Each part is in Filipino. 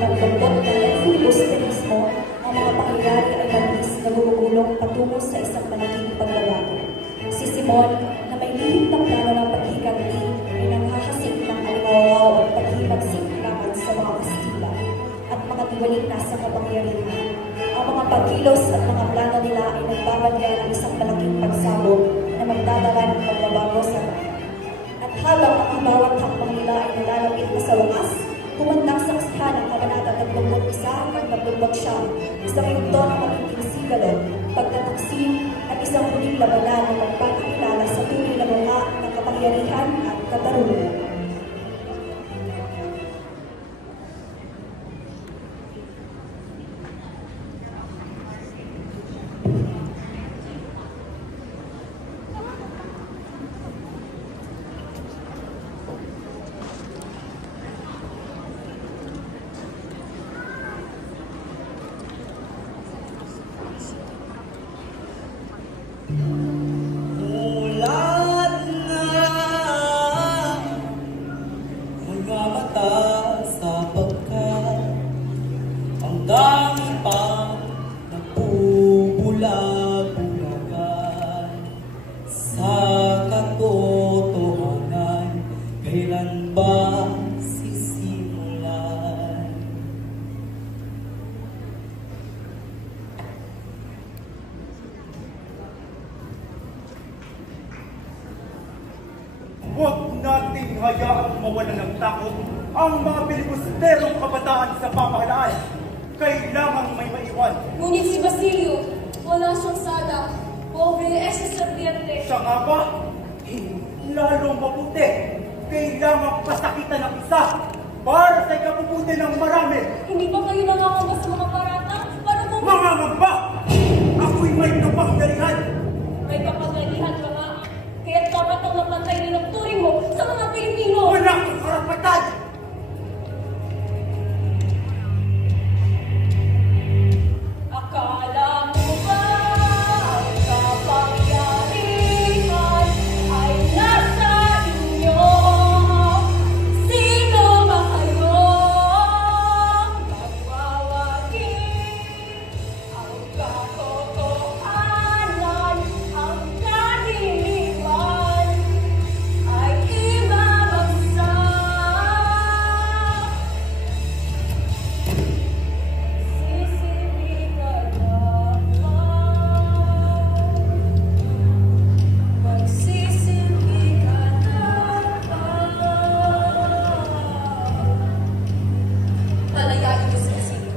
pinaglambot ng filibusterismo, ang mga pangyayari ay mabilis na gumugulong patungo sa isang malaking pagbabago. Si Simon, na may lihim na plano ng paghiganti, ay nanghahasik ng aliwawaw at paghimagsik laban sa mga Kastila at mga tiwaling nasa kapangyarihan. Ang mga pagkilos at mga plano nila ay nagbabadya ng isang malaking pagsabog na magdadala ng pagbabago sa bayan. At habang ang bawat hakbang nila ay nalalapit na sa wakas, kumandang saksihan ang Kabanata 31 hanggang 39, isang yugto ng magiging sigalo, pagtataksin at isang huling labanan na magpapakilala sa tunay na mga ng kapangyarihan at katarungan. Huwag nating hayaang mawala ng takot ang mga pilibusterong kabataan sa pamahalaan. Kailangang may maiwan. Ngunit si Basilio, wala siyang sala. Pobre ese serpiente. Siya nga ba? Lalong mabuti. Kailangang pasakitan ng isa para sa ikabubuti ng marami. Hindi ba kayo nangangamba sa mga parata? Para po Mangangamba! Ako'y may kapangyarihan. may kapangyarihan ka nga. Kaya't dapat ang napantay rin ang turing mo sa mga Pilipino. Wala kang karapatan! Akala mo ba ang kapangyarihan ay nasa inyo? Sino ba kayo? Magwawagi ang katotohanan, ang kadiliman ay ibabagsak. Magsisilbi ka dapat. Palayain mo si Basilio.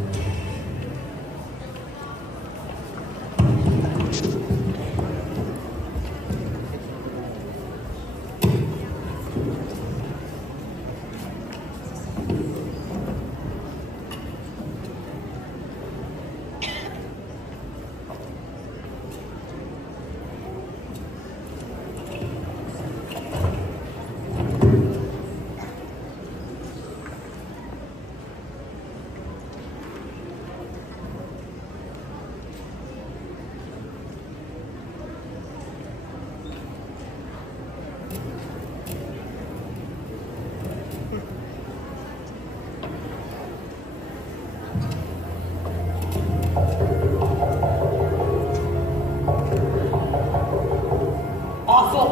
Pasok!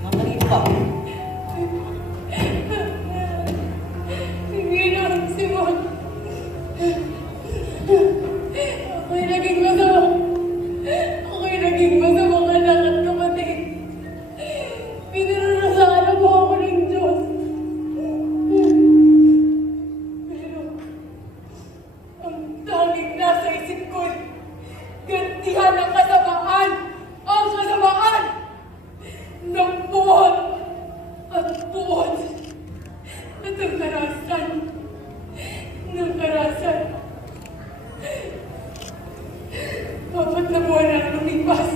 Nakalito ka. Sige lang, Simon. Ako'y naging masama. Ako'y naging masamang anak at kapatid. Pinaranasan mo ako ng Diyos. Pero, ang tanging nasa isip ko'y gantihan ang kasamaan! Ang kasamaan! Ng buwan at buwan at ang karasan ng karasan. 4 na buwan na lumipas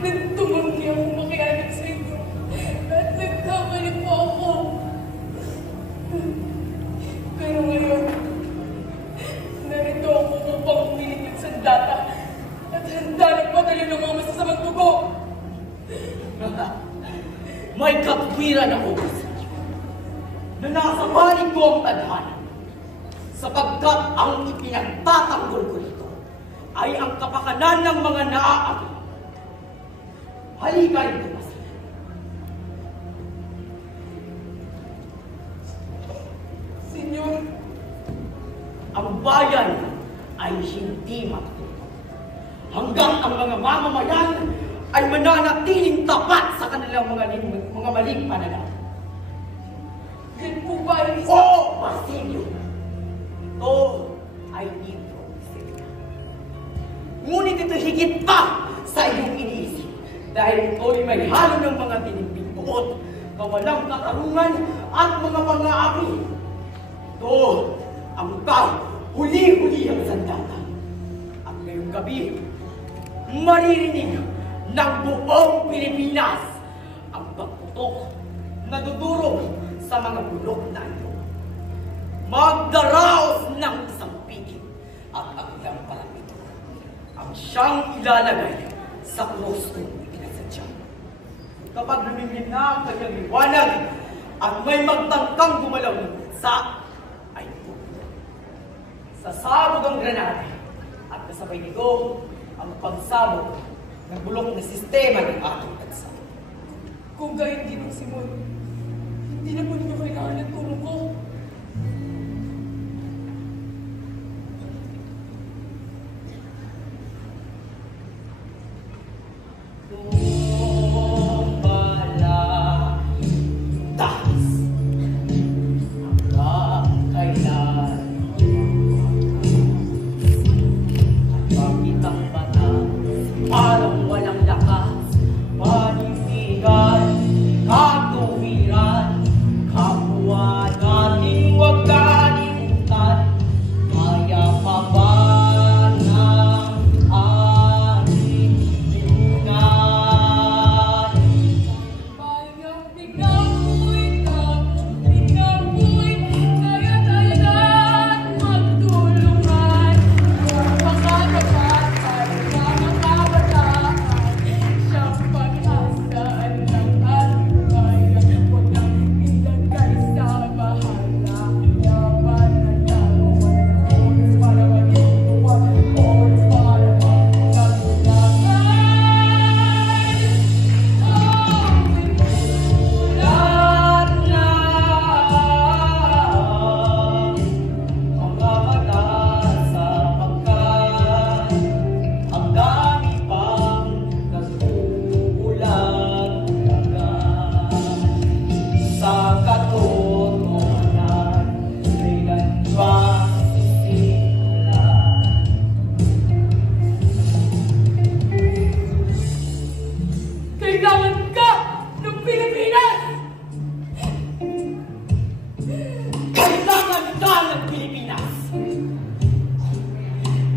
nang tumanggi akong makialam sa inyo at nagkamali po ako. Pero ngayon, narito ako upang humiling ng sandata at handa ng padali ng mga masasamang dugo. may katwiran ako na nasa panig ko ang tadhana, sapagkat ang ipinagtatanggol ko dito ay ang kapakanan ng mga naaari. Halika rin tumas. Senyor, Ang bayan ay hindi matututo hanggang ang mga mamamayan ay mananatiling tapat sa kanilang mga maling pananaw. yan po ba ay isa? Oo, Basilio! Ito ay libro. Ngunit ito higit pa sa iyong iniisip dahil ito'y may halo ng mga tinimping buot na walang katarungan at mga pang-aapi. Ito ang huli-huli ang sandata. At ngayong gabi, maririnig ng buong Pilipinas ang pagputok na dudurog sa mga bulok na ito. Magdaraos ng isang pigil at ang ilang palamito ang siyang ilalagay sa krus kung ipinasadya. Kapag lumimlim na ang kanyang liwanag at may magtangkang gumalaw ng bansa, ay ito. Sasabog ang granada at kasabay nito ang pagsabog ng bulok na sistema ng ating bansa. Kung gayon din ang Simon, hindi na po ninyo kailangan ng tulong ko.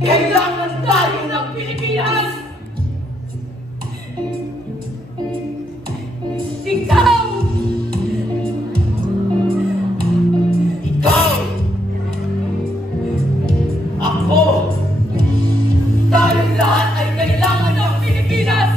Kailangan tayo ng Pilipinas! Ikaw! Ikaw! Ako! Tayo lahat ay kailangan ng Pilipinas!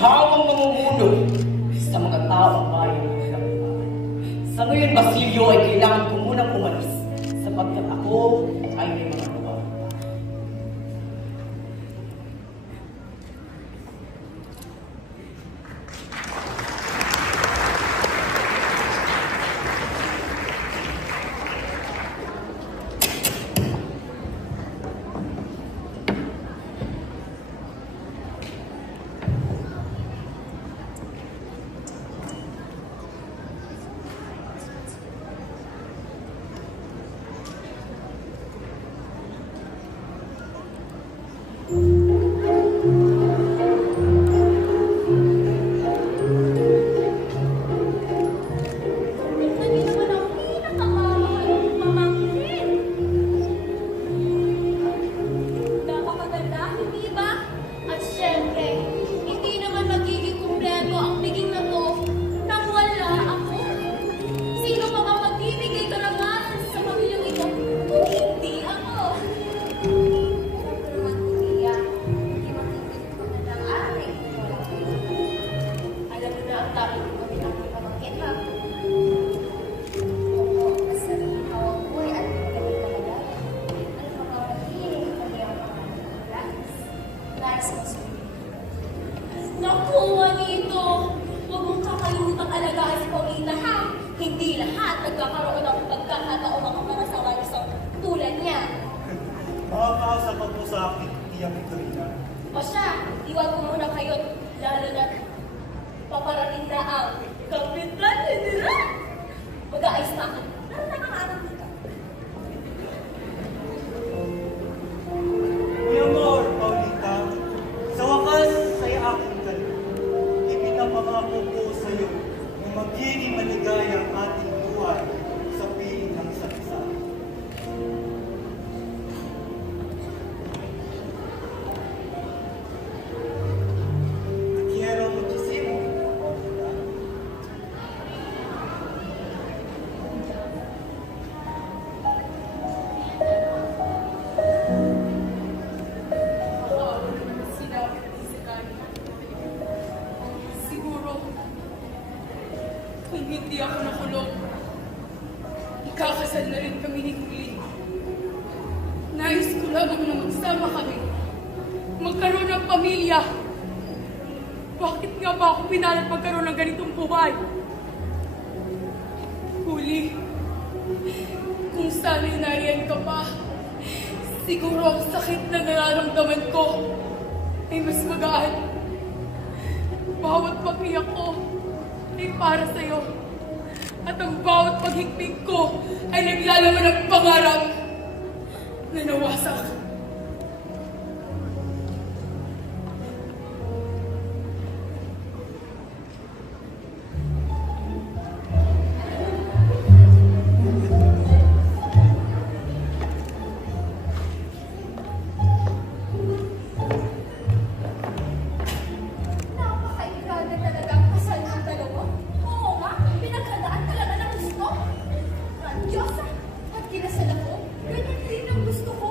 Ikaw ang mamumuno sa mga taong bayan ng Pilipinas. Sa ngayon, Basilio, ay kailangan ko munang umalis sa sapagkat ako ay may mga gawa. Hindi lahat nagkakaroon ng pagkakataon ng mga sawarisang tulad niya. Makakaasa ka po sa akin, Tia Victorina. O siya, iwan ko muna kayo, lalo na paparating na ang Kapitan General. Mag-aayos na ako. Lalo na ang araw dito. Mi amor, Paulita, sa wakas ay aking kayo. Ipinapangako ko sa iyo na magiging maligaya ang ating buhay sa piling ng saksa. Quiero muchísimo. Siguro, kung hindi ako nakulong, ikakasal na rin kami ni Huli. Nais ko lamang na magsama kami, magkaroon ng pamilya. Bakit nga ba ako pinalat magkaroon ng ganitong buhay? Huli, kung sana'y nariyan ka pa, siguro ang sakit na nararamdaman ko ay mas magaan. Bawat pag-iyak ko ay para sa'yo. At ang bawat paghigpig ko ay naglalaman ng pangarap na nawasak. Napaka-igraga talaga ang kasal ng dalawa. Oo nga, pinaghandaan talaga ng gusto. Grandiosa, at kinasal ako, ganyan din ang gusto ko.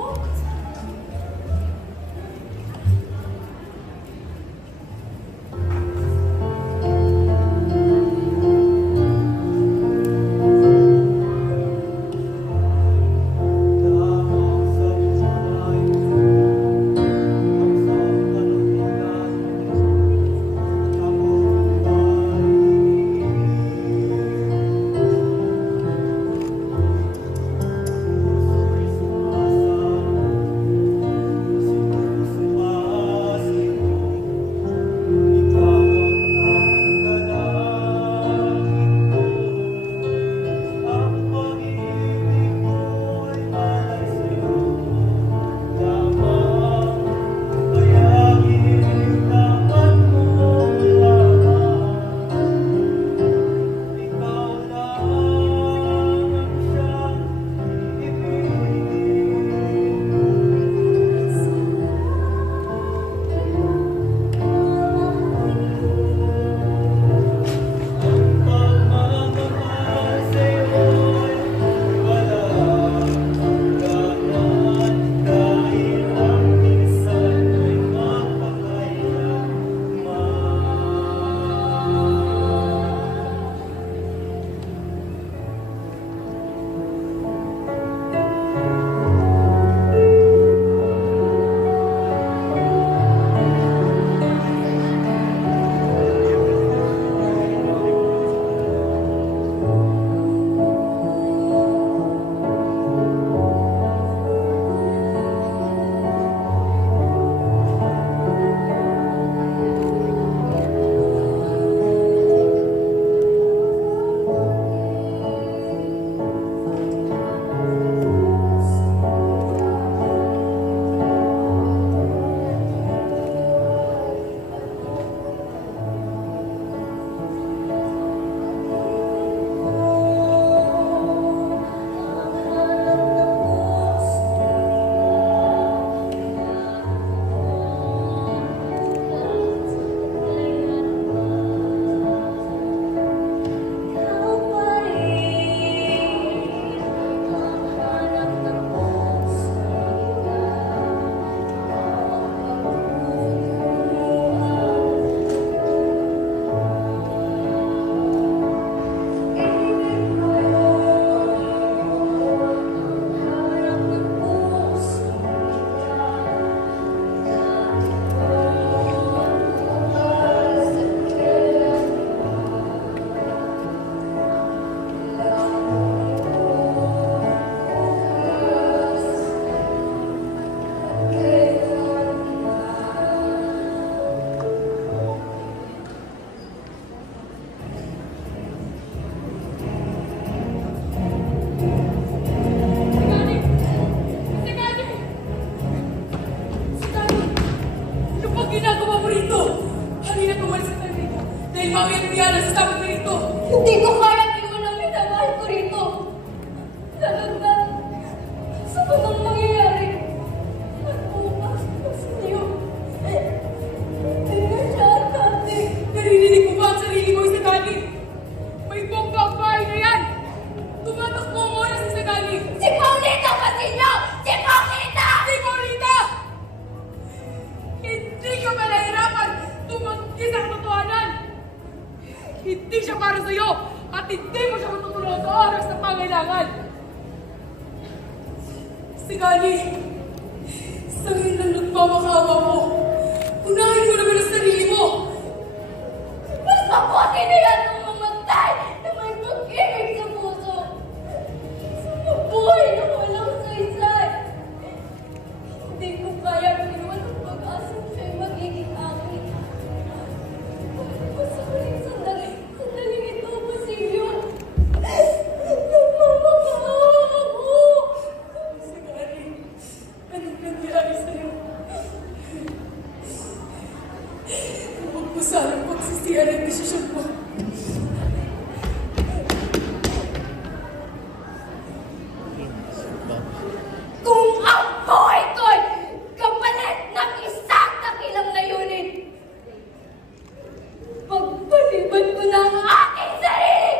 mangyayari sa amin na ito. Hindi ko kaya iwan ang minamahal ko rito. Lalo na sa mga mangyayari. At bukas sa iyo. Hindi na siya at ate. Naririnig mo ba ang sarili mo, Isagani? May bomba ang bahay na yan! Tumatakbo ang oras, Isagani! Si Paulita Basilio! Si Paulita! Si Paulita! Hindi ka malahirapan tumanggi sa katotohanan! Hindi siya para sa'yo at hindi mo siya matutulungan sa oras na pangailangan! Isagani, sa ng nagmamakawa mo, unahin mo naman ang sarili mo! Mas mabuti na yan ang mamatay na may pag-ibig sa puso. Sa mabuhay na walang saysay. Hindi ko kaya pinuwan ang pag-asa siya'y magiging akin. Masaling sandaling ito, Basilio. Nagmamakaawa ako. Isagani, anong nangyari sa'yo? Huwag mo sanang pagsisihan ang desisyon mo. Kung ang buhay ko'y kapalit ng isang dakilang layunin, pagpaliban ko na ang aking sarili!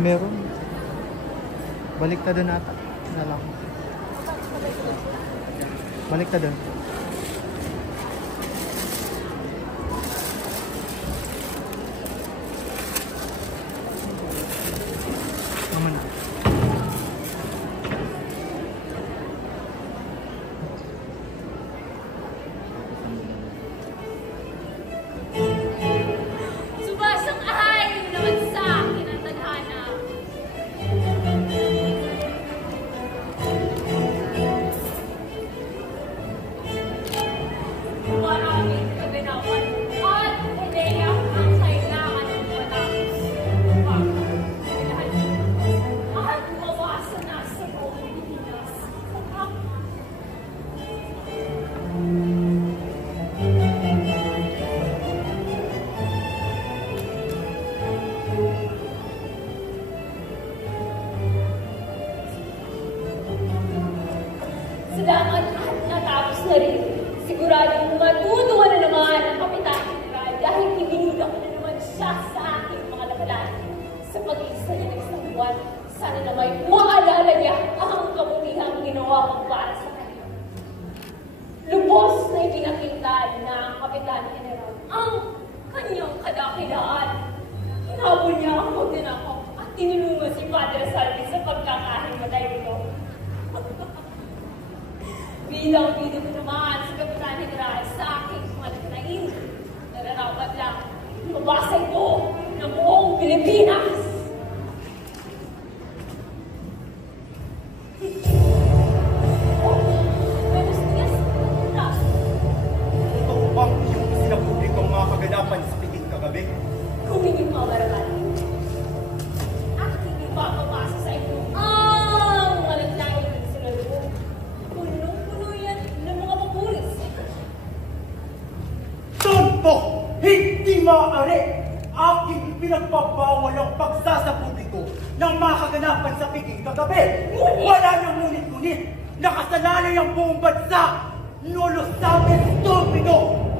Meron. Balik na doon ata. Nalang. Balik na doon. Naman na. Subasang ahay naman sa akin ang tadhana. kadakilaan. Hinabol niya ang magnanakaw at tinulungan si Padre Salvi sa pagkakahimatay nito. Bilang dito ko naman si Kapitan General sa aking mga tinain, nararapat lang mabasay ko ng buong Pilipinas. Totoo bang yung sinapublikong mga kaganapan sa piling kagabi? Kung hindi mga marabali, aking ipapapasa sa inyo ang malaglayong ng sinalo. Punong-puno yan ng mga papulis. Tonto! Hindi maaari! Aking pinagbabawal ang pagsasapubliko ng mga kaganapan sa piling kagabi! Wala nang ngunit-ngunit! Nakasalalay ang buong bansa! Nolo sabi, stupido!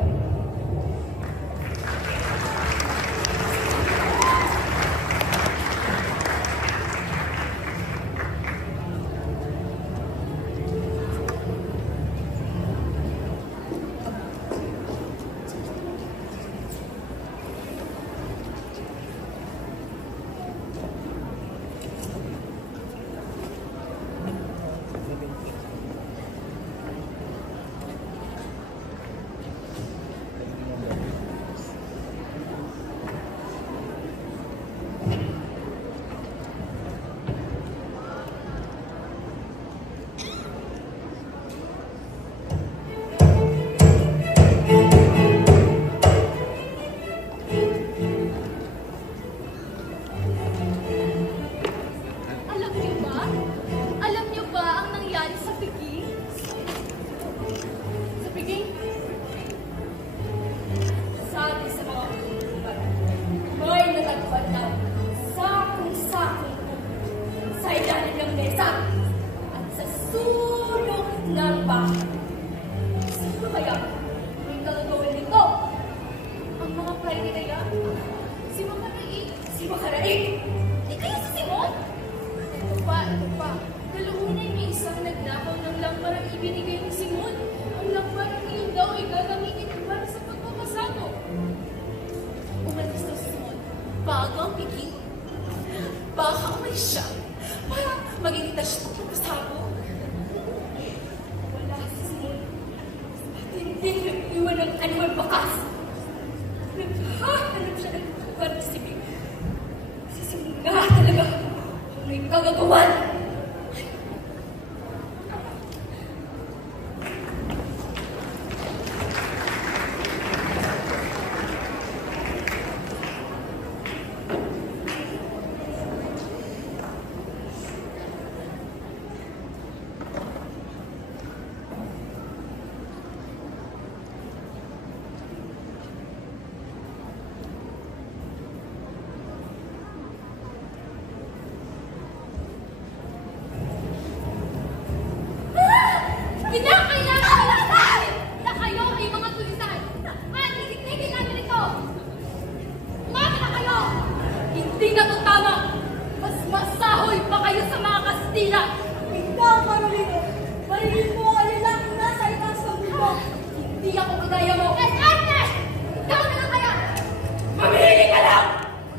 Alam niyo ba ang nangyari sa Peking? Sa Peking? Sabi sa mga kaibigan, may natagpuan daw sakong-sakong sa ilalim ng mesa at sa sulok ng bahay. Sino kaya may kagagawin nito? Ang mga pride kaya? Si Makaraig? Si Makaraig? Di kaya si Simon? Ito pa. Kalaunan may isang nagnakaw ng lambar ang ibinigay ni Simon. Ang lambar ang iyon daw ay gagamitin para sa pagpapasabog. Umalis daw si Simon bago ang Peking. Baka umalis siya para mag-inita siya ng pagpapasabog. Wala si Simon. Hindi nag-iwan ng anumang bakas. Naghahanap siya ng lugar na sibig. Si Simon nga talaga may kagagawan. Hindi na ito tama! Mas masahoy pa kayo sa mga Kastila! Ikaw, Carolina! Marilin mo ang lalaki nasa itaas ng mundo! Hindi ako kagaya mo! Ernest! Ikaw na lang kaya! Mamili ka lang!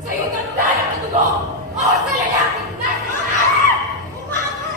Sa'yo ganda ng katugo! O sa lalaking nasa itaas! Umakas!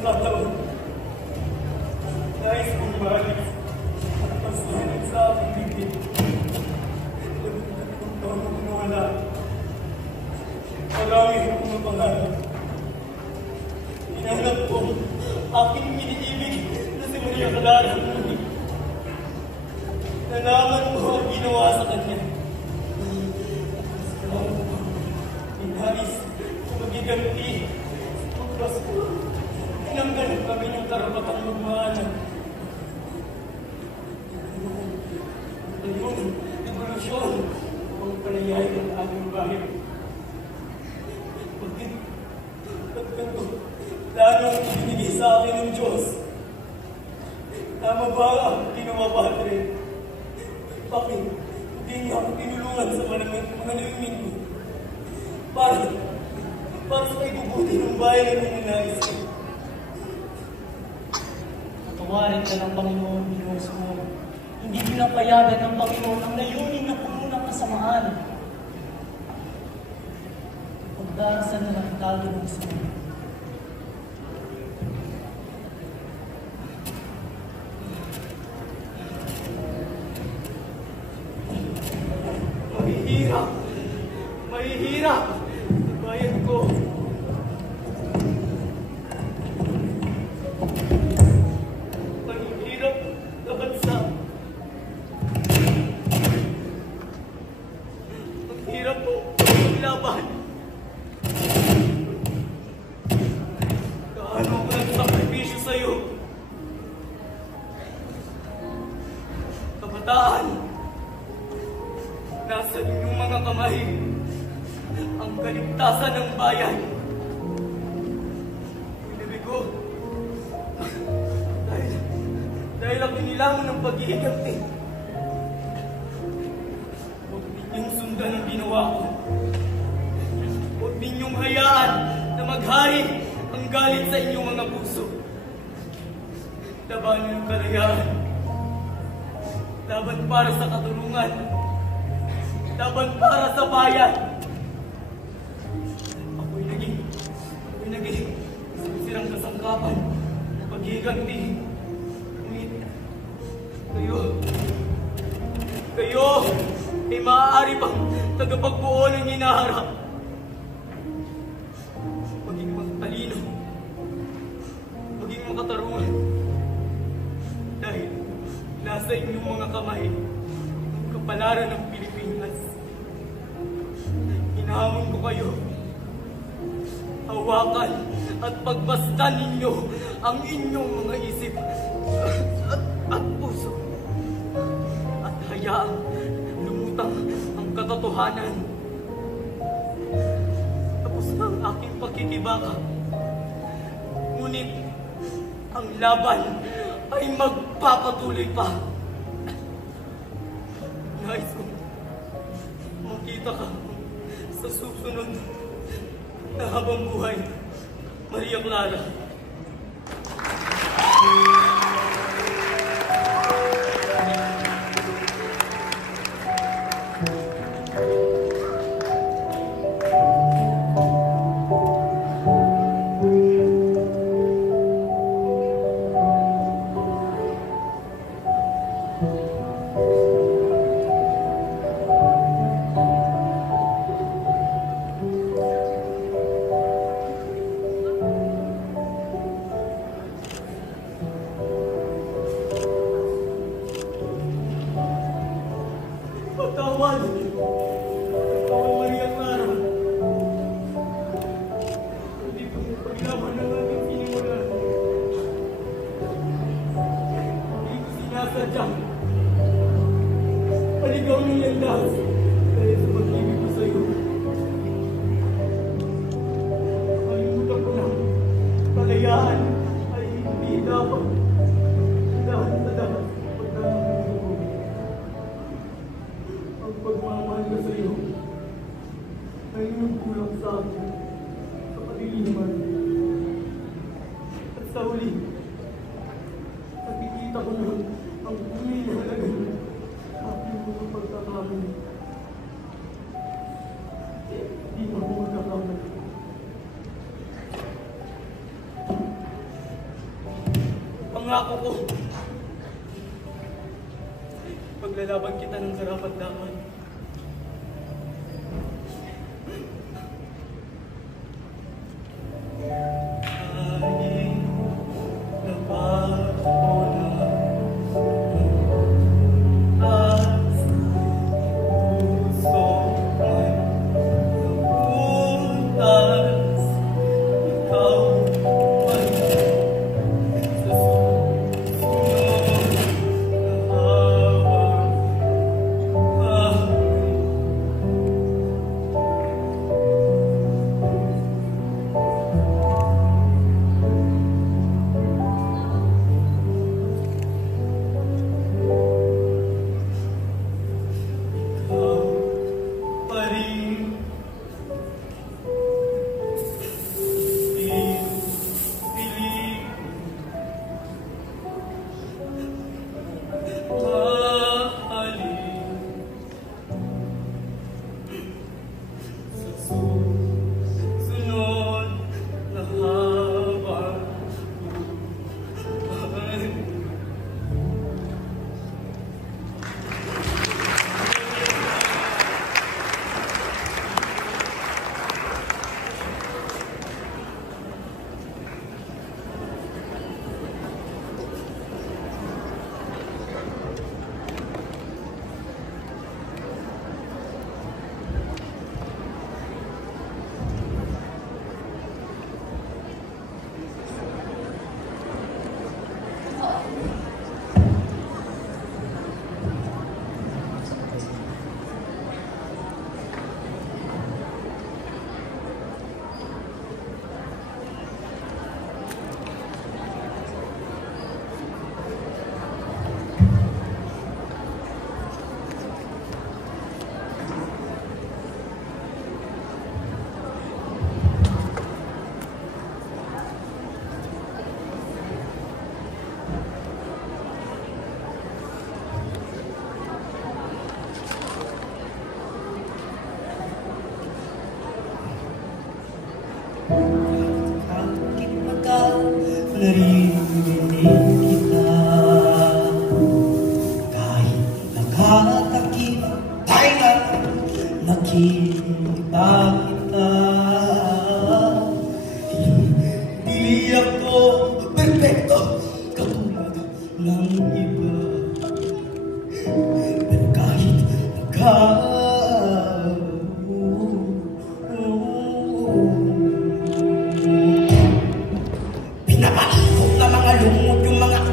pagkakataon. Nais kong maalis at pasulit sa aking bibig. Kung taon ako nawala, marami akong mapangarap. Hinanap ko aking iniibig na si Maria Clara. Nalaman ko ang ginawa sa kanya. Inais sa magiganti. Pagkas ko, tinanggalan kami ng karapatang magmaanak. Ngayong evolusyon ang panayay ng aming bahay. Pagkanto, lalong ibinigay sa akin ng Diyos. Tama ba ang ginawa, Padre? Bakit hindi niya ako tinulungan sa mga nalimin ko? Para sa igubuti ng bayan na ninanais ko. Patawarin ka ng Panginoon, Diyos mo. Hindi pinapayagan ng Panginoon ang layunin ng pumunang kasamaan. Pagdarasan na ng talo ng Senyor. Mahihirap! Bayan ko! Mahihirap na bansa! Mahirap po maglaban! Gaano ako nagsakripisyo sa'yo? Kabataan! Nasa inyong mga kamay ang kaligtasan ng bayan. Pinibig ko dahil ang inilangon ng pag-iiganti. Huwag ninyong sundan ang ginawa ko. Huwag ninyong hayaan na maghari ang galit sa inyong mga puso. Labanan ang kalayaan. Laban para sa katulungan. Laban para sa bayan. Ako'y naging sirang kasangkapan. Paghiganti. Ngunit, kayo, ay maaari bang tagapagbuo ng hinaharap? Maging matalino. Maging makatarungan. Dahil nasa inyong mga kamay ang kapalaran ng Pilipinas. Hinahamon ko kayo. Hawakan at pagbastan ninyo ang inyong mga isip at puso. At hayaang lumutang ang katotohanan. Tapos na ang aking pagkikibaka. Ngunit ang laban ay magpapatuloy pa. Nais kong makita ka sa susunod na habang buhay, Maria Clara. Patawad Maria Clara. Hindi ko paglaban ng aking sinimulan. Hindi ko sinasadyang paligaw ng landas dahil sa pag-ibig ko sa'yo. Kalimutan ko na kalayaan ay hindi dapat dahil sa dapat pagkakaroon ko. Ang pagmamahal ko sa iyo ay nagkulang sa akin sa kaliliman. At sa huli, nakikita ko na ang tunay na halaga ng aking mga pagkakamali. Hindi mo ako magkakamali. Pangako ko, paglalaban kita ng karapat-dapat. Naririnig kita kahit nakatakip tayo na nakita kita. Hindi ako perfecto katulad ng iba, pero kahit pinapasok na mga lumot yung mga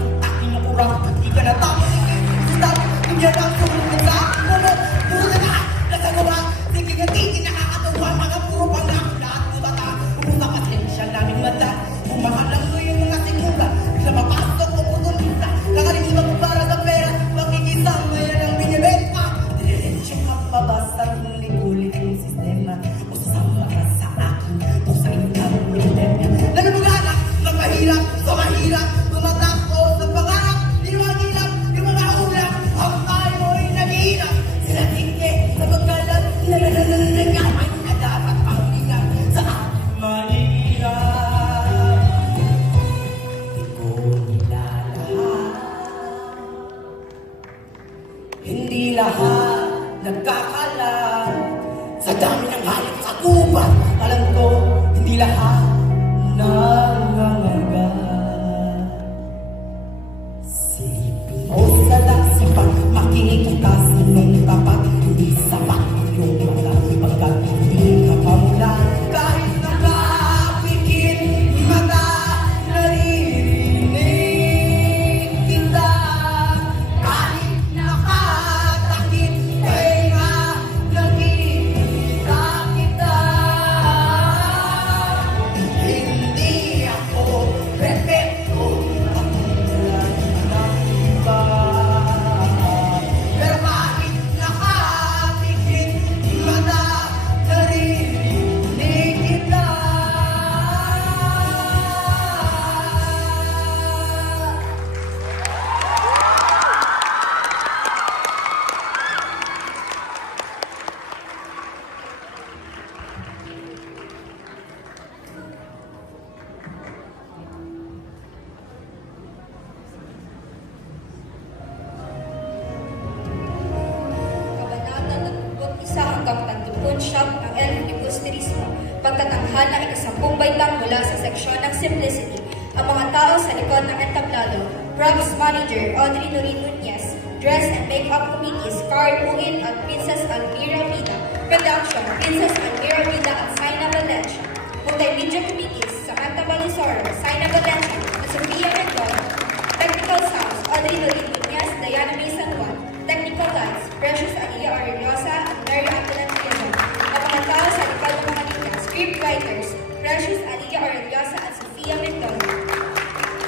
mahal na ika-10 baitang mula sa seksyon ng Simplicity, ang mga tao sa likod ng entablado, props manager Audrey Noreen Nunez, dress and makeup committees Carl Uin at Princess Almira Vida, production Princess Almira Vida at Saina Valencia, multimedia committees Samantha Balisoro, Saina Valencia, at Sofia Rendon, technical sounds Audrey Noreen Nunez, Diana May San Juan, technical lights Precious Alia Arelliosa at Mary Antoinette Quezon, ang mga tao sa likod ng mga linya, script writers Precious Alia Arelliosa at Sofia Mendoza,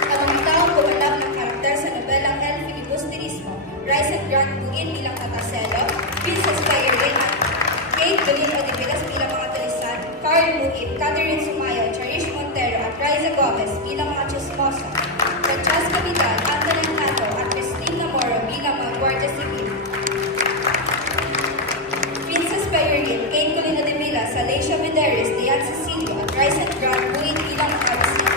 ang mga tao gumanap ng karakter sa nobelang El Filibusterismo, Rise and Grant Bugin bilang Tataselo, Princess Bayerlin at Kate Dolin Odivelas bilang mga tulisan, Carl Muin, Catherine Sumayo, Charish Montero at Riza Gomez bilang mga chismoso, Francesca Vidal, Antonin Nato at Christine Namoro bilang mga Guardia Civil, Princess Bayerlin, Kate Dolin Odivelas, Alicia Mederes, Diane Cecilio at Rise and Grant Bugin bilang Aracina,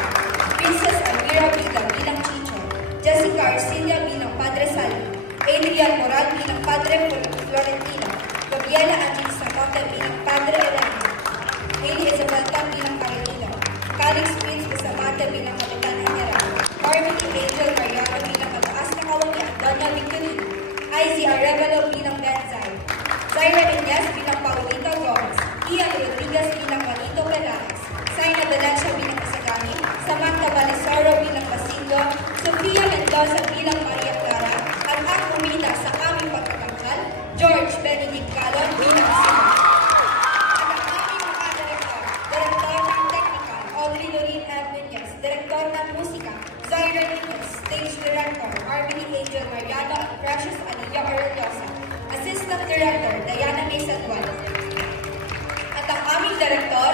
Princess Almira Vida bilang Chicho, Jessica Arcilia bilang Padre Sali, Adrian Moral bilang Padre Florentino, Gabriela Angel Samonte bilang Padre Elena, Hailey Isabel Tan bilang Carolina, Calix Prince Bustamante bilang Kapitan General, Harmony Angel Mariano bilang Mataas na Kawanyan, Doña Victorina, IZ Arevalo bilang Benzay, Zaira Inez bilang Paulita Gomez, Ian Rodriguez bilang Juanito Pelaez, Saina Valencia bilang Kasagani, Samantha Balisoro bilang Basindo, Sofia Mendoza bilang Maria Clara, at ang umida sa aming pagtatangkal, George Benedict Calon bilang Sima. At ang aming mga direktor, Direktor ng Technical, Audrey Doreen M. Nunez, Direktor ng Musika, Zaira Nunez, Stage Director, Harmony Angel Mariano at Precious Alia Arelliosa, Assistant Director, Diana May San Juan. At ang aming Direktor,